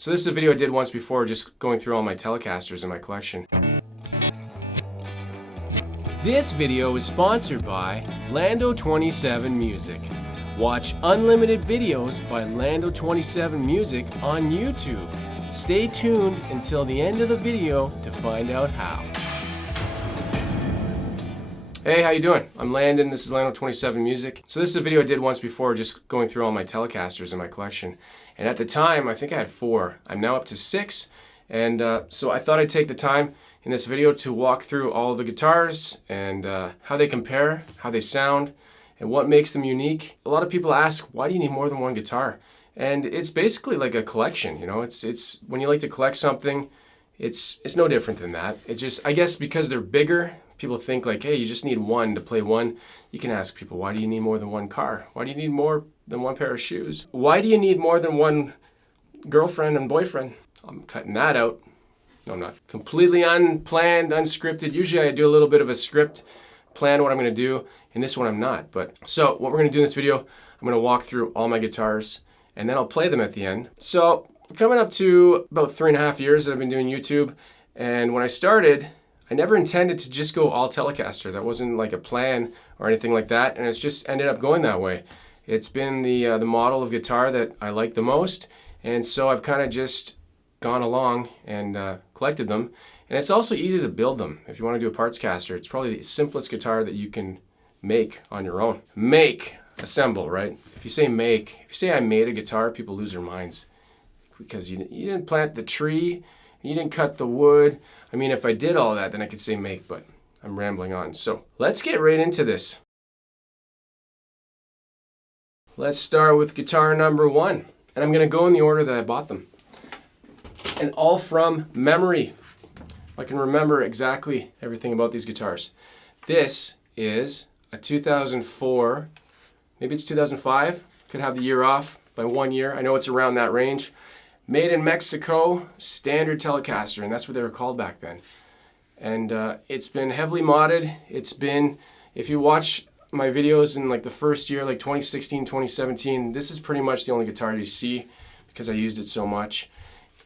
So this is a video I did once before, just going through all my Telecasters in my collection. This video is sponsored by Lando 27 Music. Watch unlimited videos by Lando 27 Music on YouTube. Stay tuned until the end of the video to find out how. Hey, how you doing? I'm Landon, this is Lando 27 Music. So this is a video I did once before, just going through all my Telecasters in my collection. And at the time, I think I had 4. I'm now up to 6. And so I thought I'd take the time in this video to walk through all the guitars and how they compare, how they sound, and what makes them unique. A lot of people ask, why do you need more than one guitar? And it's basically like a collection, you know? It's when you like to collect something, it's no different than that. It's just, I guess because they're bigger, people think like, hey, you just need one to play one. You can ask people, why do you need more than one car? Why do you need more than one pair of shoes? Why do you need more than one girlfriend and boyfriend? I'm cutting that out. No, I'm not. Completely unplanned, unscripted. Usually I do a little bit of a script, plan what I'm gonna do. In this one I'm not. But so what we're gonna do in this video, I'm gonna walk through all my guitars and then I'll play them at the end. So coming up to about 3.5 years that I've been doing YouTube. And when I started, I never intended to just go all Telecaster. That wasn't like a plan or anything like that, and it's just ended up going that way. It's been the model of guitar that I like the most, and so I've kind of just gone along and collected them. And it's also easy to build them. If you want to do a Partscaster, it's probably the simplest guitar that you can make on your own. Make, assemble, right? If you say make, if you say I made a guitar, people lose their minds because you didn't plant the tree, you didn't cut the wood. I mean, if I did all that, then I could say make, but I'm rambling on. So let's get right into this. Let's start with guitar number 1. And I'm gonna go in the order that I bought them. And all from memory. I can remember exactly everything about these guitars. This is a 2004, maybe it's 2005. Could have the year off by 1 year. I know it's around that range. Made in Mexico, standard Telecaster, and that's what they were called back then. And it's been heavily modded. It's been, if you watch my videos in like the first year, like 2016, 2017, this is pretty much the only guitar you see because I used it so much.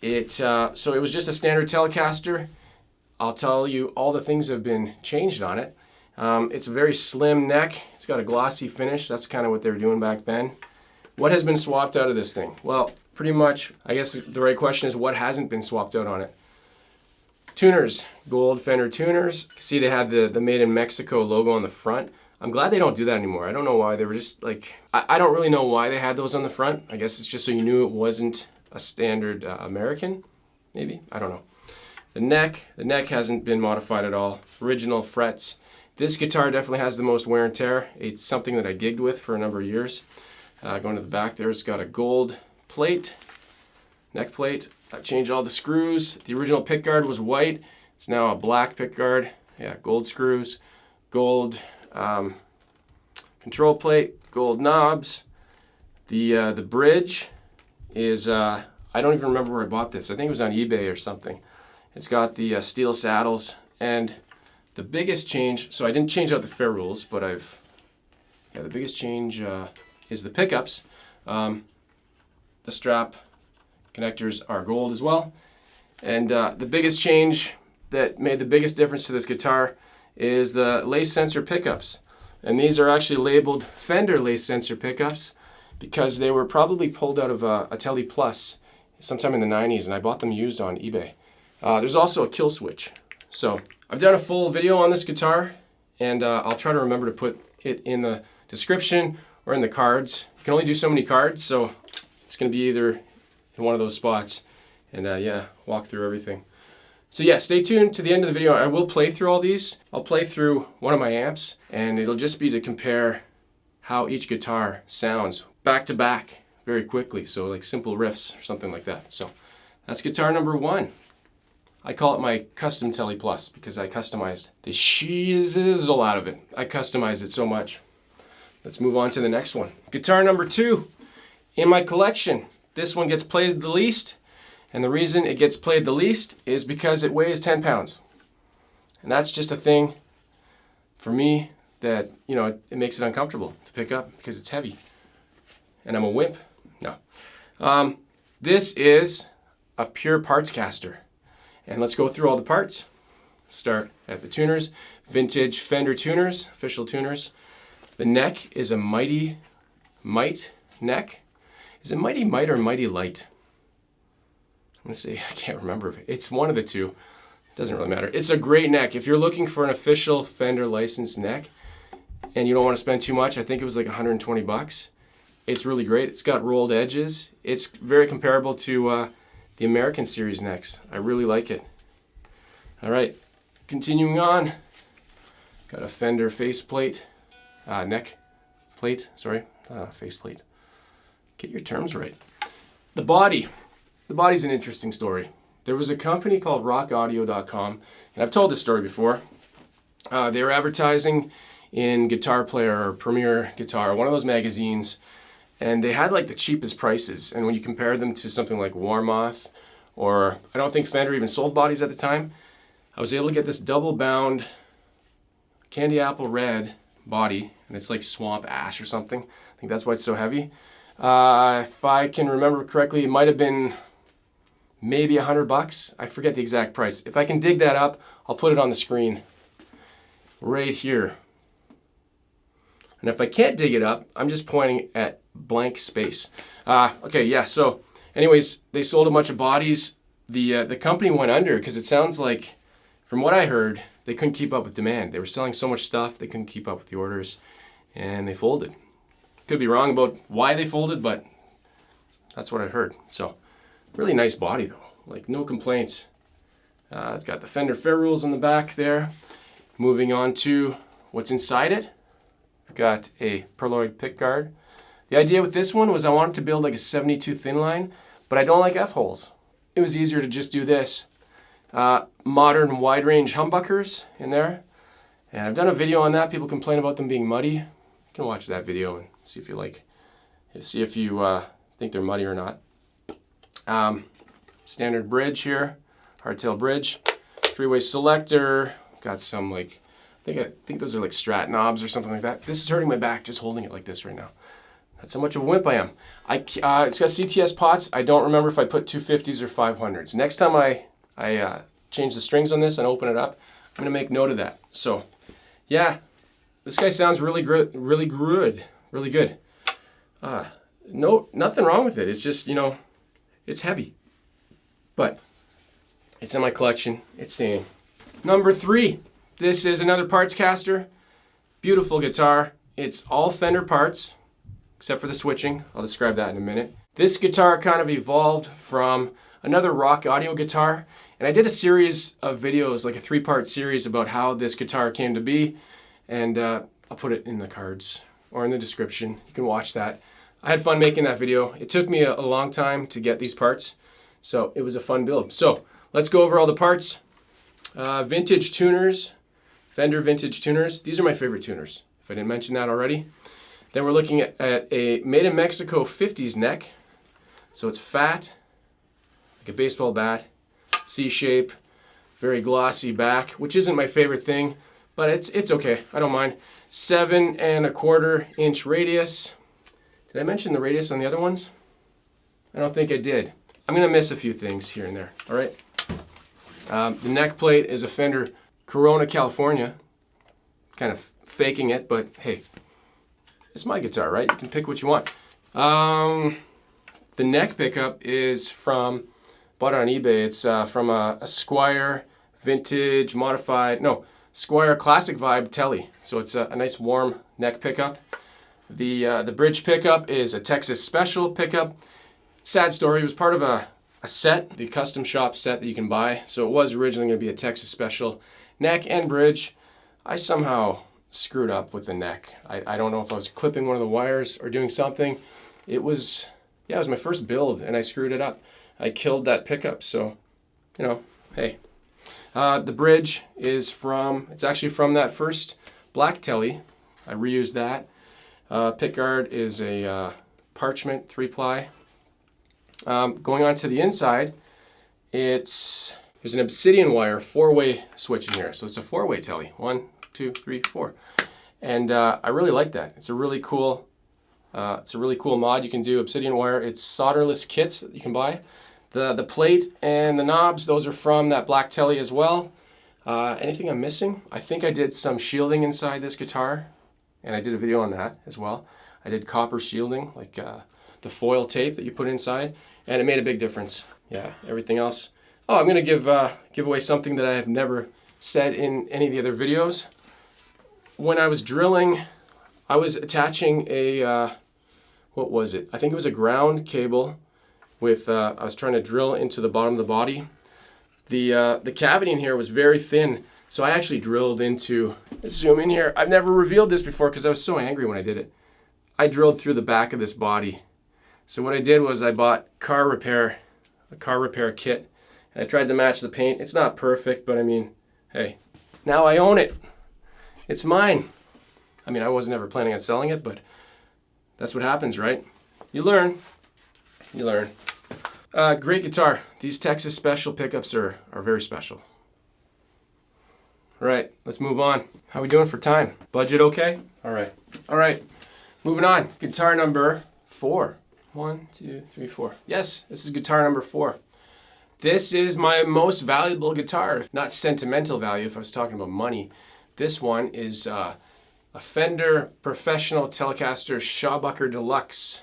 So it was just a standard Telecaster. I'll tell you all the things that have been changed on it. It's a very slim neck. It's got a glossy finish. That's kind of what they were doing back then. What has been swapped out of this thing? Well, pretty much, I guess the right question is what hasn't been swapped out on it. Tuners, gold Fender tuners. See they had the Made in Mexico logo on the front. I'm glad they don't do that anymore. I don't know why. They were just like, I don't really know why they had those on the front. I guess it's just so you knew it wasn't a standard American, maybe? I don't know. The neck hasn't been modified at all. Original frets. This guitar definitely has the most wear and tear. It's something that I gigged with for a number of years. Going to the back there, it's got a gold plate, neck plate. I've changed all the screws. The original pickguard was white. It's now a black pickguard. Yeah, gold screws, gold control plate, gold knobs. The bridge is, I don't even remember where I bought this. I think it was on eBay or something. It's got the steel saddles, and the biggest change, so I didn't change out the fair rules, but the biggest change is the pickups. The strap connectors are gold as well. And the biggest change that made the biggest difference to this guitar is the lace sensor pickups. And these are actually labeled Fender lace sensor pickups because they were probably pulled out of a Tele Plus sometime in the 90s, and I bought them used on eBay. There's also a kill switch. So I've done a full video on this guitar, and I'll try to remember to put it in the description or in the cards. You can only do so many cards, so it's going to be either in one of those spots. And yeah, walk through everything. So yeah, stay tuned to the end of the video. I will play through all these. I'll play through one of my amps, and it'll just be to compare how each guitar sounds back to back very quickly. So like simple riffs or something like that. So that's guitar number 1. I call it my custom Tele Plus because I customized the shizzle out of it. I customized it so much. Let's move on to the next one. Guitar number 2 in my collection. This one gets played the least, and the reason it gets played the least is because it weighs 10 pounds. And that's just a thing for me that, you know, it makes it uncomfortable to pick up because it's heavy. And I'm a wimp. No. This is a pure Partscaster. And let's go through all the parts. Start at the tuners. Vintage Fender tuners, official tuners. The neck is a Mighty Might neck. Is it Mighty Might or Mighty Light? I'm gonna say, I can't remember. It's one of the two. Doesn't really matter. It's a great neck. If you're looking for an official Fender licensed neck and you don't want to spend too much, I think it was like 120 bucks. It's really great. It's got rolled edges. It's very comparable to the American series necks. I really like it. All right, continuing on. Got a Fender faceplate, neck plate, sorry, faceplate. Get your terms right. The body. The body's an interesting story. There was a company called rockaudio.com, and I've told this story before. They were advertising in Guitar Player or Premier Guitar, one of those magazines, and they had like the cheapest prices. And when you compare them to something like Warmoth, or I don't think Fender even sold bodies at the time, I was able to get this double bound candy apple red body, and it's like swamp ash or something. I think that's why it's so heavy. If I can remember correctly, it might have been maybe $100. I forget the exact price. If I can dig that up, I'll put it on the screen right here. And if I can't dig it up, I'm just pointing at blank space. Okay, yeah, so anyways, they sold a bunch of bodies. The company went under because it sounds like, from what I heard, they couldn't keep up with demand. They were selling so much stuff, they couldn't keep up with the orders, and they folded. Could be wrong about why they folded, but that's what I heard. So, really nice body though, like no complaints. It's got the Fender Fair Rules in the back there. Moving on to what's inside it. We've got a Perloy pickguard. The idea with this one was I wanted to build like a 72 thin line, but I don't like F-holes. It was easier to just do this. Modern wide range humbuckers in there. And I've done a video on that. People complain about them being muddy. You can watch that video and see if you think they're muddy or not. Standard bridge here, hardtail bridge, three-way selector. Got some like, I think those are like Strat knobs or something like that. This is hurting my back just holding it like this right now. That's how much of a wimp I am. It's got CTS pots. I don't remember if I put 250s or 500s. Next time I change the strings on this and open it up, I'm gonna make note of that. So, yeah, this guy sounds really good. No, nothing wrong with it. It's just, it's heavy, but it's in my collection. It's staying. Number 3. This is another Partscaster. Beautiful guitar. It's all Fender parts, except for the switching. I'll describe that in a minute. This guitar kind of evolved from another rock audio guitar, and I did a series of videos, like a 3-part series about how this guitar came to be, and I'll put it in the cards or in the description. You can watch that. I had fun making that video. It took me a long time to get these parts, so it was a fun build. So let's go over all the parts. Vintage tuners, Fender vintage tuners. These are my favorite tuners, if I didn't mention that already. Then we're looking at a made in Mexico 50s neck. So it's fat, like a baseball bat, C-shape, very glossy back, which isn't my favorite thing, but it's okay. I don't mind. 7 1/4 inch radius. Did I mention the radius on the other ones? I don't think I did. I'm gonna miss a few things here and there. All right. The neck plate is a Fender Corona California. Kind of faking it, but hey, it's my guitar, right? You can pick what you want. The neck pickup is from, bought it on eBay. It's from a Squier vintage modified, no, Squier classic vibe Tele. So it's a nice warm neck pickup. The bridge pickup is a Texas Special pickup. Sad story, it was part of a set, the custom shop set that you can buy. So it was originally going to be a Texas Special neck and bridge. I somehow screwed up with the neck. I don't know if I was clipping one of the wires or doing something. It was my first build and I screwed it up. I killed that pickup, so, hey. The bridge is it's actually from that first black Tele. I reused that. Pickguard is a parchment 3-ply. Going on to the inside, there's an obsidian wire 4-way switch in here. So it's a 4-way Tele. 1, 2, 3, 4. And I really like that. It's a really cool mod you can do, obsidian wire. It's solderless kits that you can buy. The plate and the knobs, those are from that black Tele as well. Anything I'm missing? I think I did some shielding inside this guitar, and I did a video on that as well. I did copper shielding, like the foil tape that you put inside, and it made a big difference. Yeah, everything else. Oh, I'm gonna give away something that I have never said in any of the other videos. When I was drilling, I was attaching a, what was it? I think it was a ground cable with, I was trying to drill into the bottom of the body. The cavity in here was very thin, so I actually drilled into, let's zoom in here. I've never revealed this before because I was so angry when I did it. I drilled through the back of this body. So what I did was I bought a car repair kit, and I tried to match the paint. It's not perfect, but I mean, hey, now I own it. It's mine. I mean, I wasn't ever planning on selling it, but that's what happens, right? You learn. You learn. Great guitar. These Texas Special pickups are very special. All right, let's move on. How we doing for time? Budget okay? All right. Moving on. Guitar number 4. 1, 2, 3, 4. Yes, this is guitar number 4. This is my most valuable guitar, if not sentimental value, if I was talking about money. This one is a Fender Professional Telecaster Shawbucker Deluxe,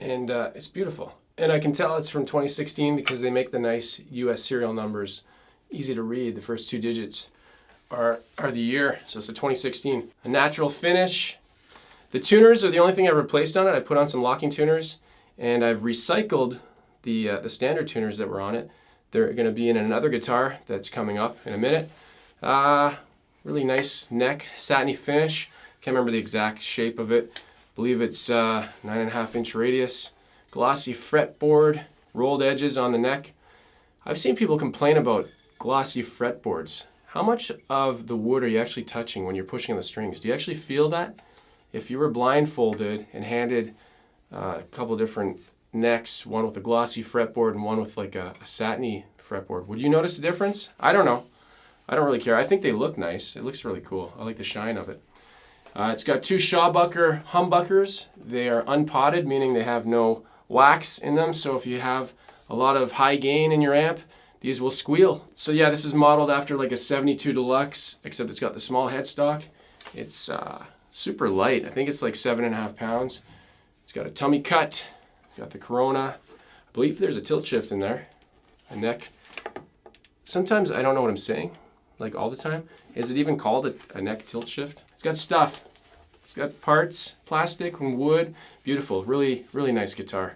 and it's beautiful. And I can tell it's from 2016 because they make the nice US serial numbers easy to read. The first 2 digits are the year, so it's a 2016. A natural finish. The tuners are the only thing I replaced on it. I put on some locking tuners, and I've recycled the standard tuners that were on it. They're going to be in another guitar that's coming up in a minute. Really nice neck, satiny finish. Can't remember the exact shape of it. I believe it's 9.5 inch radius. Glossy fretboard, rolled edges on the neck. I've seen people complain about glossy fretboards. How much of the wood are you actually touching when you're pushing on the strings? Do you actually feel that? If you were blindfolded and handed a couple different necks, one with a glossy fretboard and one with like a satiny fretboard, would you notice a difference? I don't know. I don't really care. I think they look nice. It looks really cool. I like the shine of it. It's got 2 Shawbucker humbuckers. They are unpotted, meaning they have no wax in them. So if you have a lot of high gain in your amp, these will squeal. So yeah, this is modeled after like a 72 Deluxe, except it's got the small headstock. It's super light. I think it's like 7.5 pounds. It's got a tummy cut. It's got the Corona. I believe there's a tilt shift in there. A neck. Sometimes I don't know what I'm saying, like all the time. Is it even called a neck tilt shift? It's got stuff. It's got parts, plastic and wood. Beautiful, really, really nice guitar.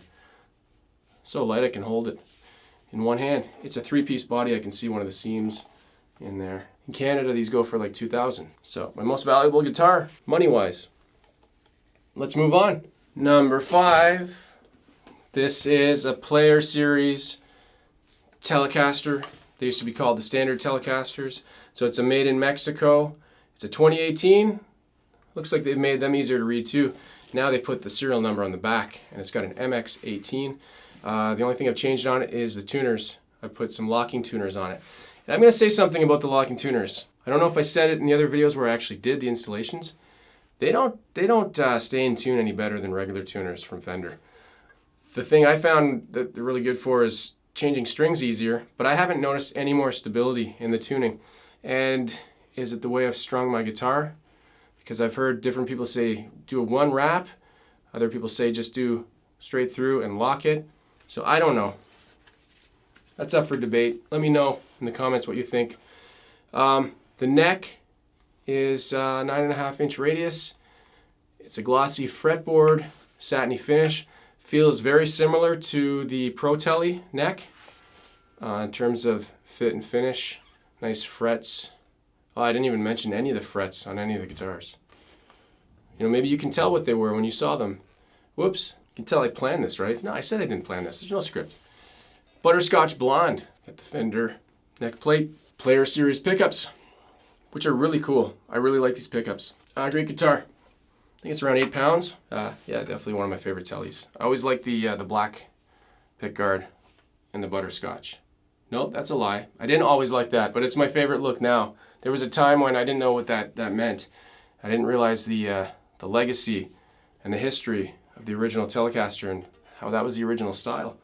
So light I can hold it in one hand. It's a 3-piece body. I can see one of the seams in there. In Canada, these go for like $2,000. So my most valuable guitar, money-wise. Let's move on. Number 5. This is a Player Series Telecaster. They used to be called the Standard Telecasters. So it's a made in Mexico. It's a 2018. Looks like they've made them easier to read too. Now they put the serial number on the back, and it's got an MX18. The only thing I've changed on it is the tuners. I put some locking tuners on it. And I'm going to say something about the locking tuners. I don't know if I said it in the other videos where I actually did the installations. They don't stay in tune any better than regular tuners from Fender. The thing I found that they're really good for is changing strings easier, but I haven't noticed any more stability in the tuning. And is it the way I've strung my guitar? Because I've heard different people say do a 1 wrap. Other people say just do straight through and lock it. So I don't know. That's up for debate. Let me know in the comments what you think. The neck is 9.5 inch radius. It's a glossy fretboard, satiny finish. Feels very similar to the Pro Tele neck in terms of fit and finish. Nice frets. Oh, I didn't even mention any of the frets on any of the guitars. You know, maybe you can tell what they were when you saw them. Whoops. You can tell I planned this, right? No, I said I didn't plan this. There's no script. Butterscotch blonde. Got the Fender neck plate. Player Series pickups, which are really cool. I really like these pickups. Great guitar. I think it's around 8 pounds. Yeah, definitely one of my favorite Teles. I always like the black pickguard and the butterscotch. Nope, that's a lie. I didn't always like that, but it's my favorite look now. There was a time when I didn't know what that meant. I didn't realize the legacy and the history of the original Telecaster and how that was the original style.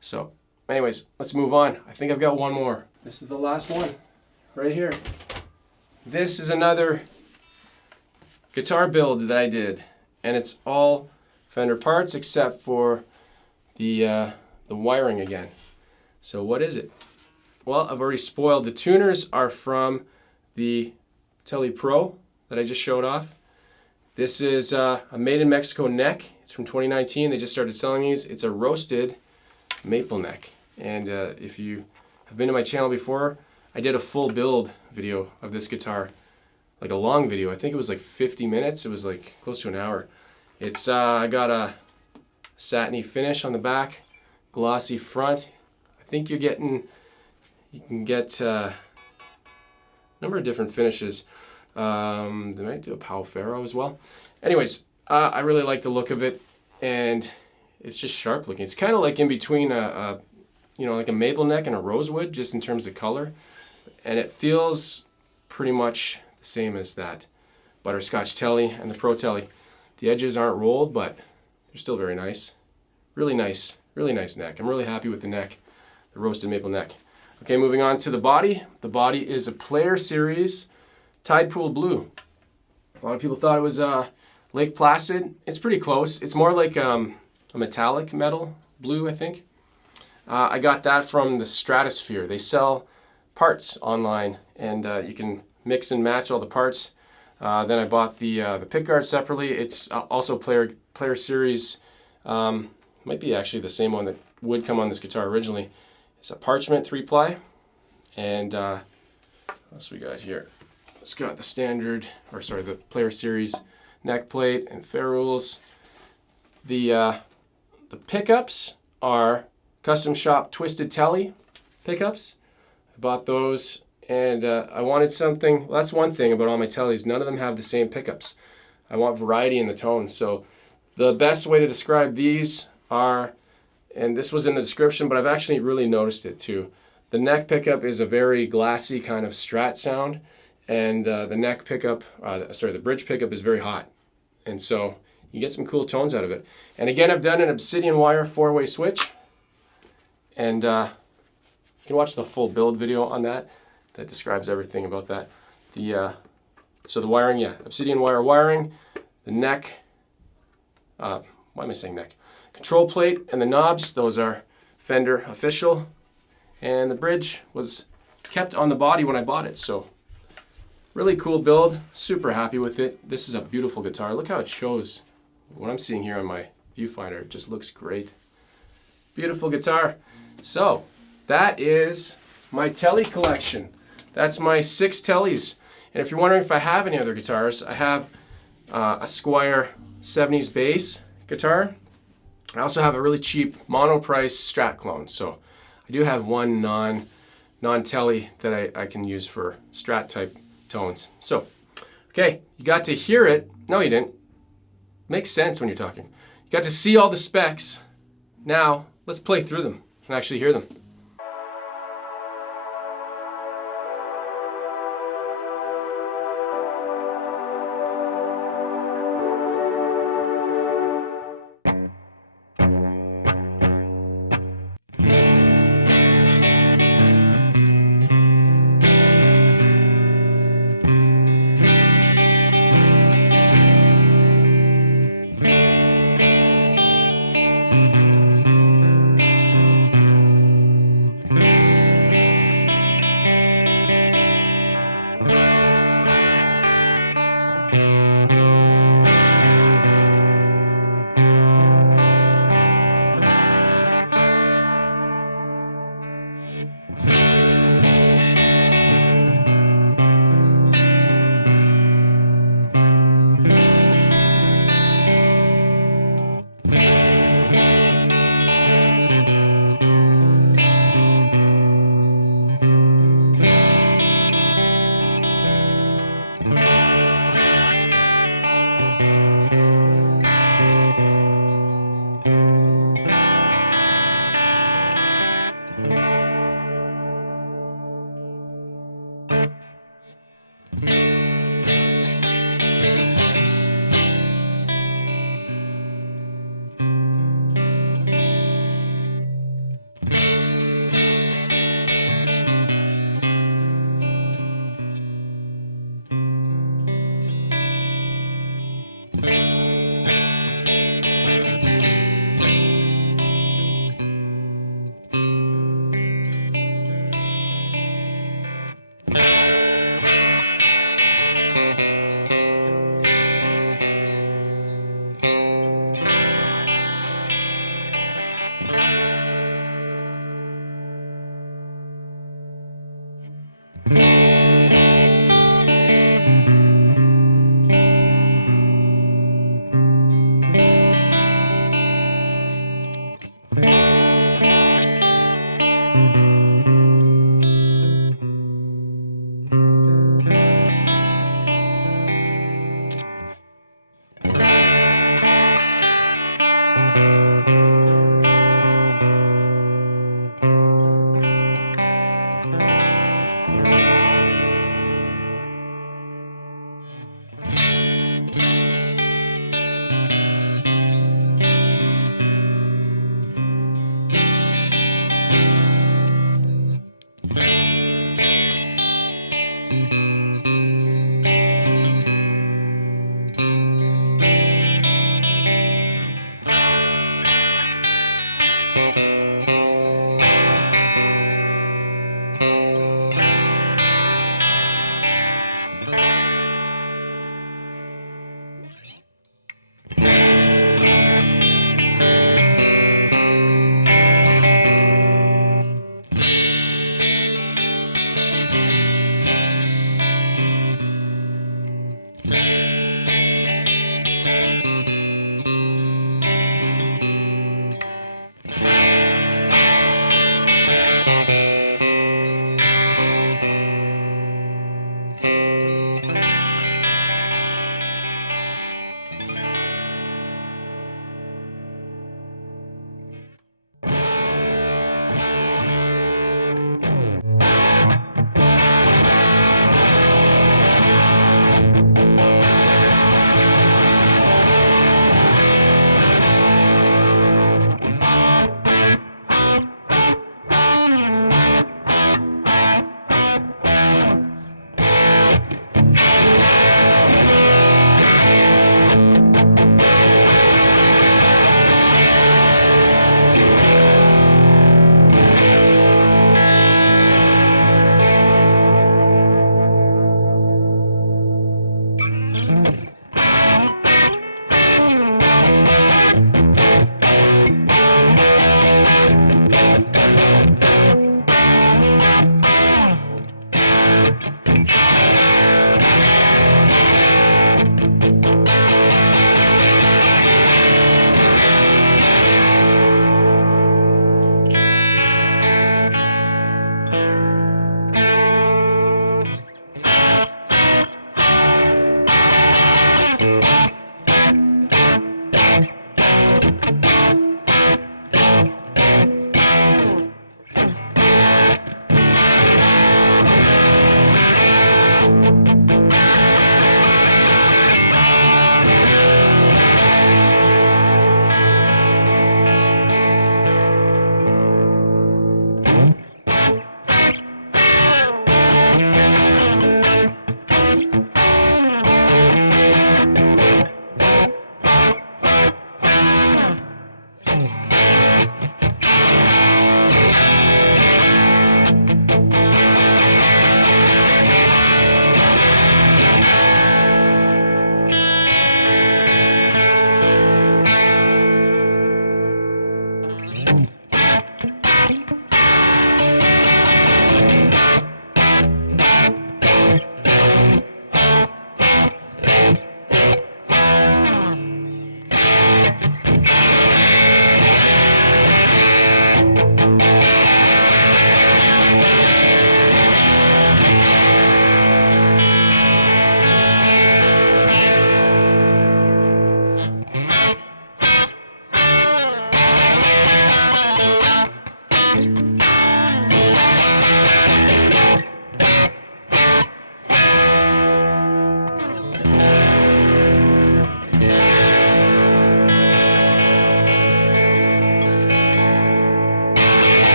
So anyways, let's move on. I think I've got one more. This is the last one, right here. This is another guitar build that I did, and it's all Fender parts except for the wiring again. So what is it? Well, I've already spoiled. The tuners are from the Tele Pro that I just showed off. This is a made in Mexico neck. It's from 2019. They just started selling these. It's a roasted maple neck. And if you have been to my channel before, I did a full build video of this guitar, like a long video. I think it was like 50 minutes. It was like close to an hour. It's I got a satiny finish on the back, glossy front. I think you can get a number of different finishes. They might do a Pau Ferro as well. Anyways, I really like the look of it, and it's just sharp looking. It's kind of like in between like a maple neck and a rosewood, just in terms of color, and it feels pretty much the same as that butterscotch Tele and the Pro Tele. The edges aren't rolled, but they're still very nice. Really nice neck. I'm really happy with the neck, the roasted maple neck. Okay, moving on to the body. The body is a Player Series Tide Pool Blue. A lot of people thought it was Lake Placid. It's pretty close. It's more like a metallic metal blue, I think. I got that from the Stratosphere. They sell parts online, and you can mix and match all the parts. Then I bought the pickguard separately. It's also Player Series. Might be actually the same one that would come on this guitar originally. It's a parchment 3-ply, and what else we got here? It's got the standard, the Player Series neck plate and ferrules. The pickups are custom shop Twisted Tele pickups. I bought those, and I wanted something. Well, that's one thing about all my Teles. None of them have the same pickups. I want variety in the tones. So the best way to describe these are, and this was in the description, but I've actually really noticed it too. The neck pickup is a very glassy kind of Strat sound, and the neck pickup, the bridge pickup is very hot. And so you get some cool tones out of it. And again, I've done an obsidian wire 4-way switch, and you can watch the full build video on that. That describes everything about that. So the wiring, yeah, obsidian wire wiring, the neck, why am I saying neck? Control plate and the knobs, those are Fender official, and the bridge was kept on the body when I bought it. So really cool build, super happy with it. This is a beautiful guitar. Look how it shows. What I'm seeing here on my viewfinder, it just looks great. Beautiful guitar. So that is my Tele collection. That's my 6 Teles. And if you're wondering if I have any other guitars, I have a Squier 70s bass guitar. I also have a really cheap mono price Strat clone. So I do have one non-Tele that I can use for Strat type tones. So, okay, you got to hear it. No, you didn't. Makes sense when you're talking. You got to see all the specs. Now, let's play through them and actually hear them.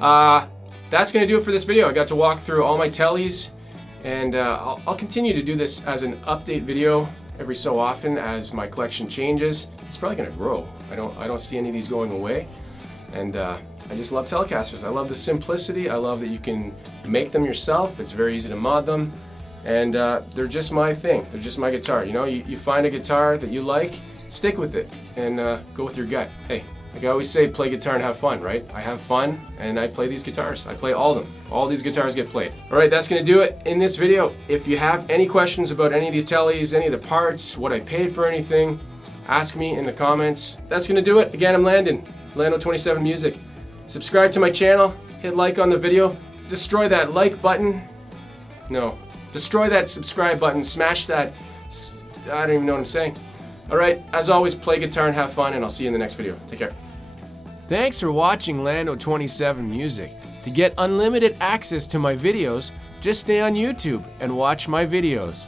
That's going to do it for this video. I got to walk through all my teles, and I'll continue to do this as an update video every so often as my collection changes. It's probably going to grow. I don't see any of these going away, and I just love Telecasters. I love the simplicity. I love that you can make them yourself. It's very easy to mod them, and they're just my thing. They're just my guitar. You know, you find a guitar that you like, stick with it, and go with your gut. Hey, like I always say, play guitar and have fun, right? I have fun, and I play these guitars. I play all of them. All these guitars get played. All right, that's gonna do it in this video. If you have any questions about any of these teles, any of the parts, what I paid for anything, ask me in the comments. That's gonna do it. Again, I'm Landon, Lando27 Music. Subscribe to my channel, hit like on the video, destroy that like button. No, destroy that subscribe button, smash that, I don't even know what I'm saying. All right, as always, play guitar and have fun, and I'll see you in the next video. Take care. Thanks for watching Lando27 Music. To get unlimited access to my videos, just stay on YouTube and watch my videos.